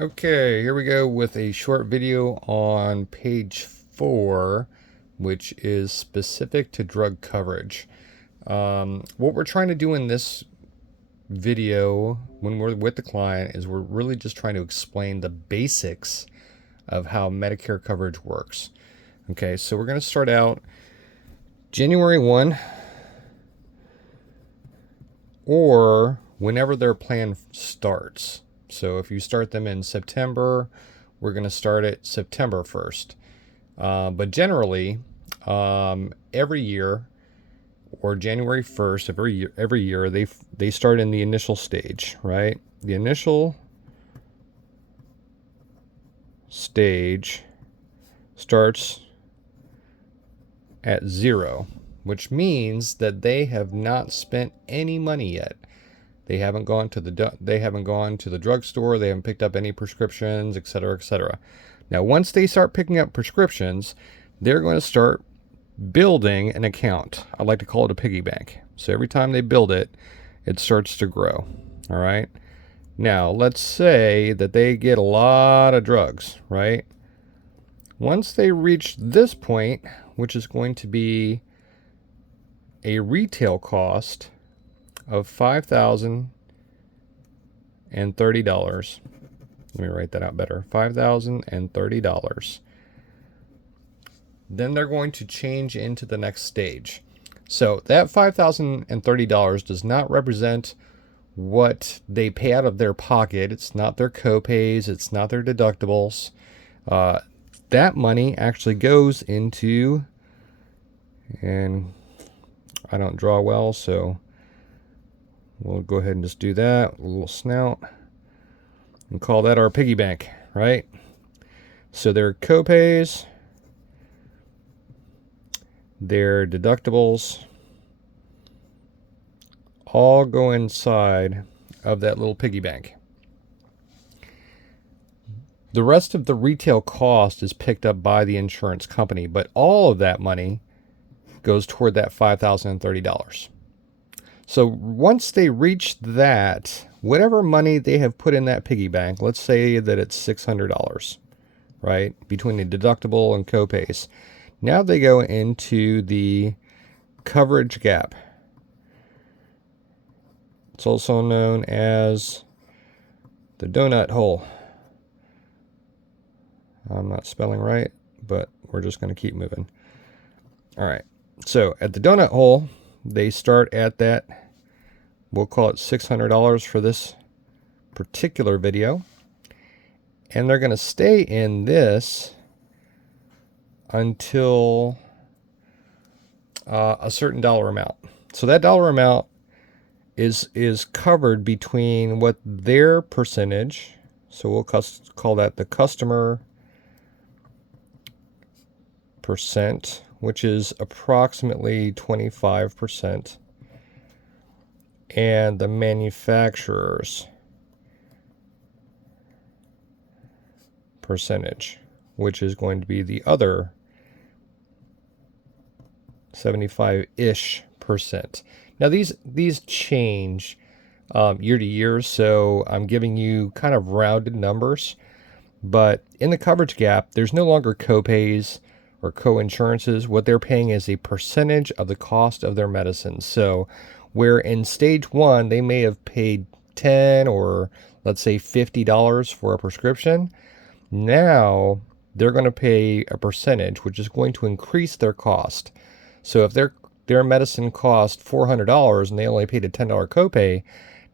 Okay, here we go with a short video on page 4, which is specific to drug coverage. What we're trying to do in this video when we're with the client is we're really just trying to explain the basics of how Medicare coverage works. Okay, so we're going to start out January 1 or whenever their plan starts. So if you start them in September, we're going to start it September 1st. But generally, every year or January 1st every year they start in the initial stage, right? The initial stage starts at 0, which means that they have not spent any money yet. They haven't gone to the drugstore, they haven't picked up any prescriptions, etc., etc. Now, once they start picking up prescriptions, they're going to start building an account. I like to call it a piggy bank. So every time they build it, it starts to grow. All right. Now, let's say that they get a lot of drugs, right? Once they reach this point, which is going to be a retail cost of $5,030. Let me write that out better. $5,030. Then they're going to change into the next stage. So that $5,030 does not represent what they pay out of their pocket. It's not their copays. It's not their deductibles. That money actually goes into, and I don't draw well, so we'll go ahead and just do that. A little snout. And call that our piggy bank, right? So their copays, their deductibles, all go inside of that little piggy bank. The rest of the retail cost is picked up by the insurance company, but all of that money goes toward that $5,030. So once they reach that, whatever money they have put in that piggy bank, let's say that it's $600, right, between the deductible and copays. Now they go into the coverage gap. It's also known as the donut hole. I'm not spelling right, but we're just going to keep moving. All right. So at the donut hole, they start at that, we'll call it $600 for this particular video. And they're going to stay in this until a certain dollar amount. So that dollar amount is covered between what their percentage, so we'll call that the customer percent, which is approximately 25%, and the manufacturer's percentage, which is going to be the other 75-ish%. Now these change year to year, so I'm giving you kind of rounded numbers. But in the coverage gap, there's no longer copays or co-insurances. What they're paying is a percentage of the cost of their medicines. So where in stage 1 they may have paid $10 or let's say $50 for a prescription, now they're going to pay a percentage, which is going to increase their cost. So if their medicine cost $400 and they only paid a $10 copay,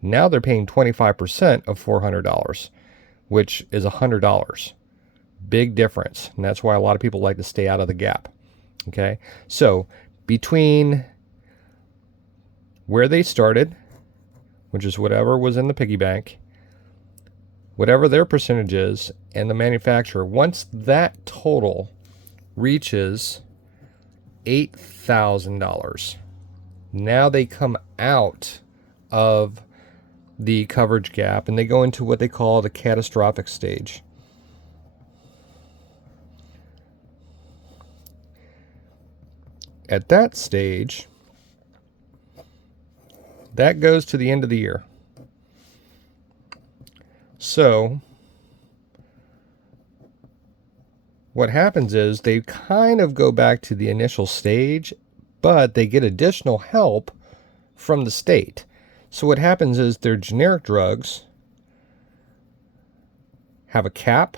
now they're paying 25% of $400, which is $100. Big difference. And that's why a lot of people like to stay out of the gap. Okay. So between where they started, which is whatever was in the piggy bank, whatever their percentage is, and the manufacturer, once that total reaches $8,000, now they come out of the coverage gap and they go into what they call the catastrophic stage. At that stage, that goes to the end of the year. So what happens is they kind of go back to the initial stage, but they get additional help from the state. So what happens is their generic drugs have a cap.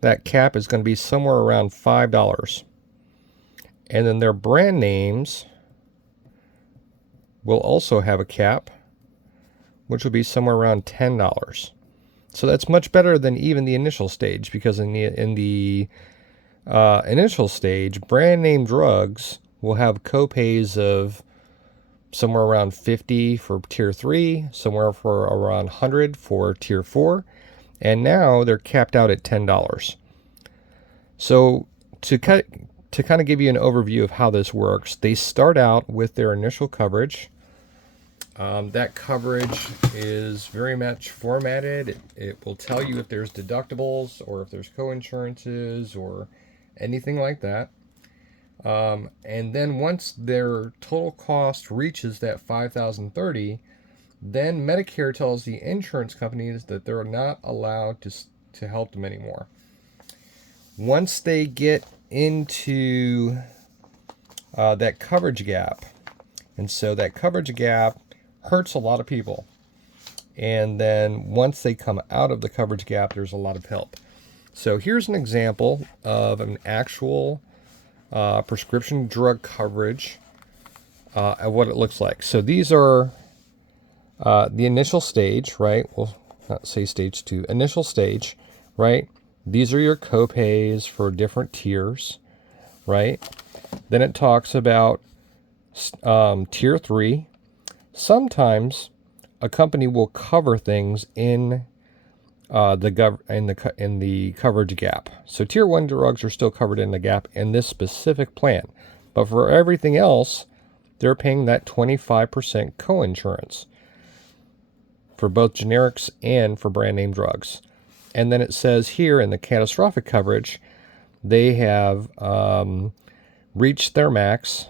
That cap is going to be somewhere around $5. And then their brand names will also have a cap, which will be somewhere around $10. So that's much better than even the initial stage, because in the initial stage, brand name drugs will have copays of somewhere around $50 for tier 3, somewhere for around $100 for tier 4, and now they're capped out at $10. So to kind of give you an overview of how this works, they start out with their initial coverage. That coverage is very much formatted. It will tell you if there's deductibles or if there's co-insurances or anything like that. And then once their total cost reaches that $5,030, then Medicare tells the insurance companies that they're not allowed to help them anymore. Once they get into that coverage gap, and so that coverage gap hurts a lot of people. And then once they come out of the coverage gap, there's a lot of help. So here's an example of an actual prescription drug coverage of what it looks like. So these are the initial stage, right? We'll not say stage 2, initial stage, right? These are your copays for different tiers, right? Then it talks about tier 3. Sometimes a company will cover things in the coverage gap. So tier 1 drugs are still covered in the gap in this specific plan, but for everything else, they're paying that 25% coinsurance for both generics and for brand name drugs. And then it says here in the catastrophic coverage, they have reached their max,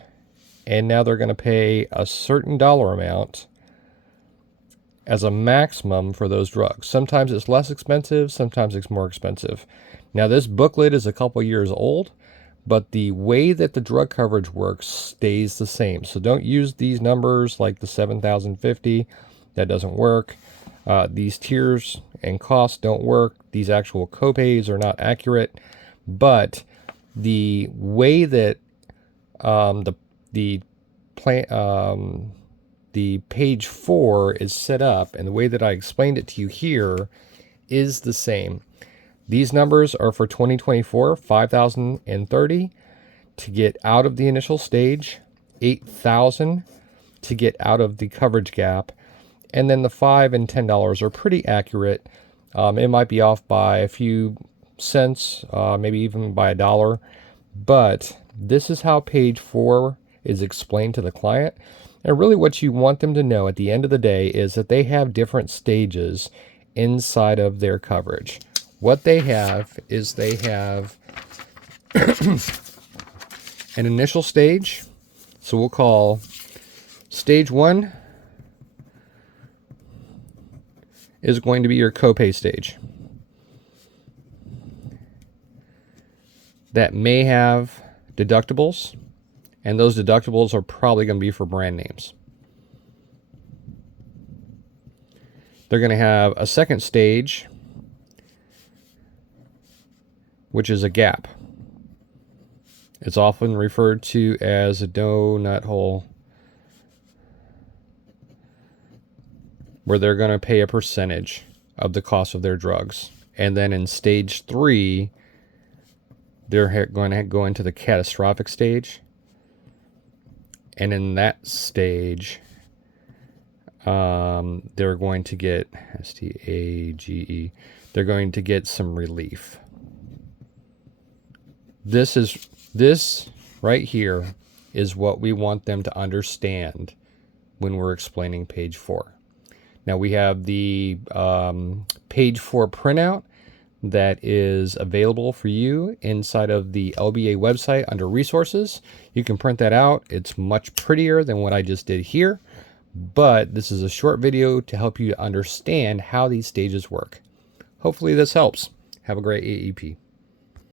and now they're going to pay a certain dollar amount as a maximum for those drugs. Sometimes it's less expensive, sometimes it's more expensive. Now this booklet is a couple years old, but the way that the drug coverage works stays the same. So don't use these numbers like the 7,050. That doesn't work. These tiers and costs don't work. These actual copays are not accurate. But the way that the page 4 is set up and the way that I explained it to you here is the same. These numbers are for 2024, 5,030 to get out of the initial stage, 8,000 to get out of the coverage gap, and then the $5 and $10 are pretty accurate. It might be off by a few cents, maybe even by $1, but this is how page 4 is explained to the client. And really what you want them to know at the end of the day is that they have different stages inside of their coverage. What they have is they have an initial stage. So we'll call stage 1 is going to be your copay stage. That may have deductibles, and those deductibles are probably going to be for brand names. They're going to have a second stage, which is a gap. It's often referred to as a donut hole, where they're going to pay a percentage of the cost of their drugs. And then in stage 3, they're going to go into the catastrophic stage. And in that stage, they're going to get STAGE. They're going to get some relief. This right here is what we want them to understand when we're explaining page 4. Now we have the page 4 printout that is available for you inside of the LBA website under resources. You can print that out. It's much prettier than what I just did here, but this is a short video to help you understand how these stages work. Hopefully this helps. Have a great AEP.